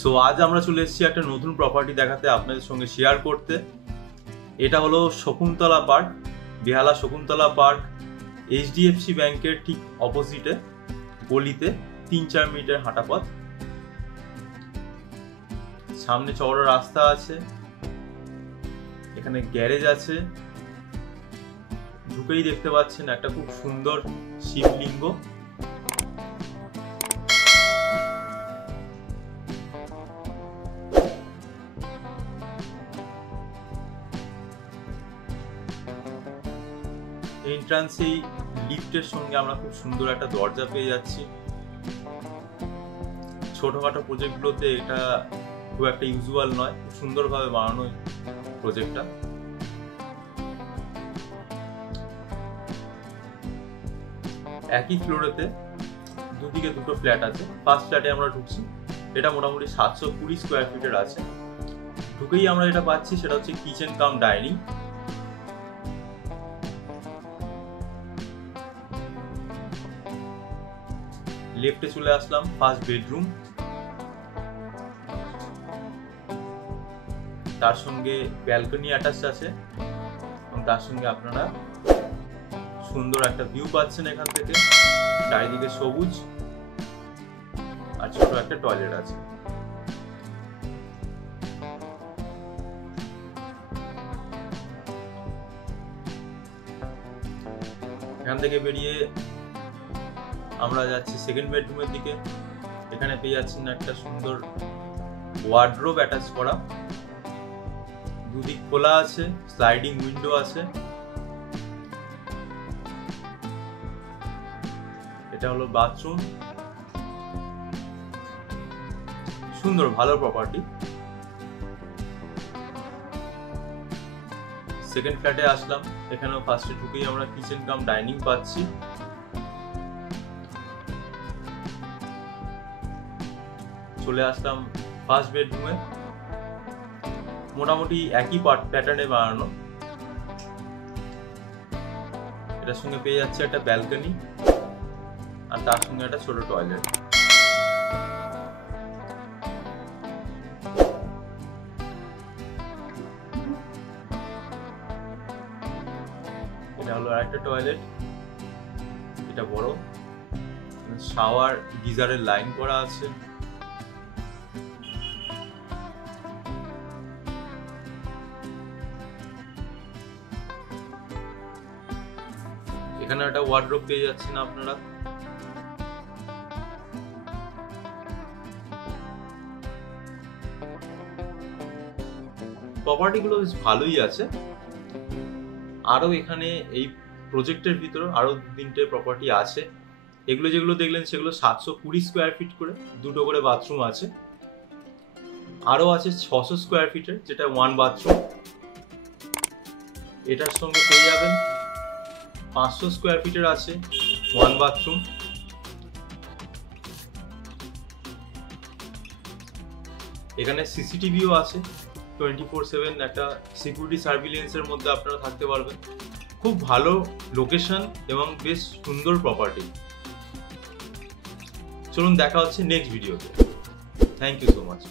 সো আজ আমরা চলে এসেছি একটা নতুন প্রপার্টি দেখাতে, আপনাদের সঙ্গে শেয়ার করতে। এটা হলো শকুন্তলা পার্ক, বেহালা শকুন্তলা পার্ক, HDFC ব্যাংকের ঠিক অপোজিটে গলিতে 3-4 মিনিটের হাঁটা পথ। সামনে চওড়া রাস্তা আছে, এখানে গ্যারেজ আছে, ঢুকেই দেখতে পাচ্ছেন একটা খুব সুন্দর শিবলিঙ্গ। এন্ট্রান্সেই লিফটের সঙ্গে আমরা খুব সুন্দর একটা দরজা পেয়ে যাচ্ছি। ছোটখাটো প্রজেক্টগুলোতে এটা খুব একটা ইউজুয়াল নয়, খুব সুন্দরভাবে বানানো প্রজেক্টটা। একই ফ্লোরেতে দুদিকে দুটো ফ্ল্যাট আছে। ফার্স্ট ফ্ল্যাটে আমরা ঢুকছি, এটা মোটামুটি 720 স্কোয়ার ফিটের আছে। ঢুকেই আমরা যেটা পাচ্ছি সেটা হচ্ছে কিচেন কাম ডাইনিং। লেফটে চলে আসলাম, ফার্স্ট বেডরুম, তার সঙ্গে ব্যালকনি অ্যাটাচ আছে এবং তার সঙ্গে আপনারা সুন্দর একটা ভিউ পাচ্ছেন এখান থেকে। চারিদিকে সবুজ আর ছোট একটা টয়লেট আছে। এখান থেকে বেরিয়ে আমরা যাচ্ছি সেকেন্ড বেডরুমের দিকে। এখানে পেয়ে যাচ্ছেন একটা সুন্দর ওয়ার্ডরোব অ্যাটাচ করা, দুদিক খোলা আছে, স্লাইডিং উইন্ডো আছে। এটা হলো বাথরুম, সুন্দর ভালো প্রপার্টি। সেকেন্ড ফ্ল্যাটে আসলাম, এখানেও ফার্স্টে ঢুকেই আমরা কিচেন কাম ডাইনিং পাচ্ছি। চলে আসলাম ফার্স্ট বেডরুমে, মোটামুটি একই প্যাটার্নে বানানো। এটার সঙ্গে পেয়ে যাচ্ছে একটা ব্যালকনি আর তার সঙ্গে একটা ছোট টয়লেট। এটা হলো আরেকটা টয়লেট, এটা বড়, শাওয়ার গিজারের লাইন করা আছে। এখানে একটা ওয়ার্ডরোব পেয়ে যাচ্ছেন আপনারা। প্রপার্টিগুলো বেশ ভালোই আছে। আরো এখানে এই প্রজেক্টের ভিতরে আরো 3টে প্রপার্টি আছে। এগুলো যেগুলো দেখলেন সেগুলো 720 স্কোয়ার ফিট করে, দুটো করে বাথরুম আছে। আরো আছে 600 স্কোয়ার ফিটের, যেটা 1 বাথরুম। এটার সঙ্গে পেয়ে যাবেন 500 স্কোয়ার ফিটের আছে 1 বাথরুম। এখানে সিসিটিভিও আছে, 24/7 একটা সিকিউরিটি সার্ভিলেন্সের মধ্যে আপনারা থাকতে পারবেন। খুব ভালো লোকেশন এবং বেশ সুন্দর প্রপার্টি। চলুন দেখা হচ্ছে নেক্সট ভিডিওতে। Thank you so much.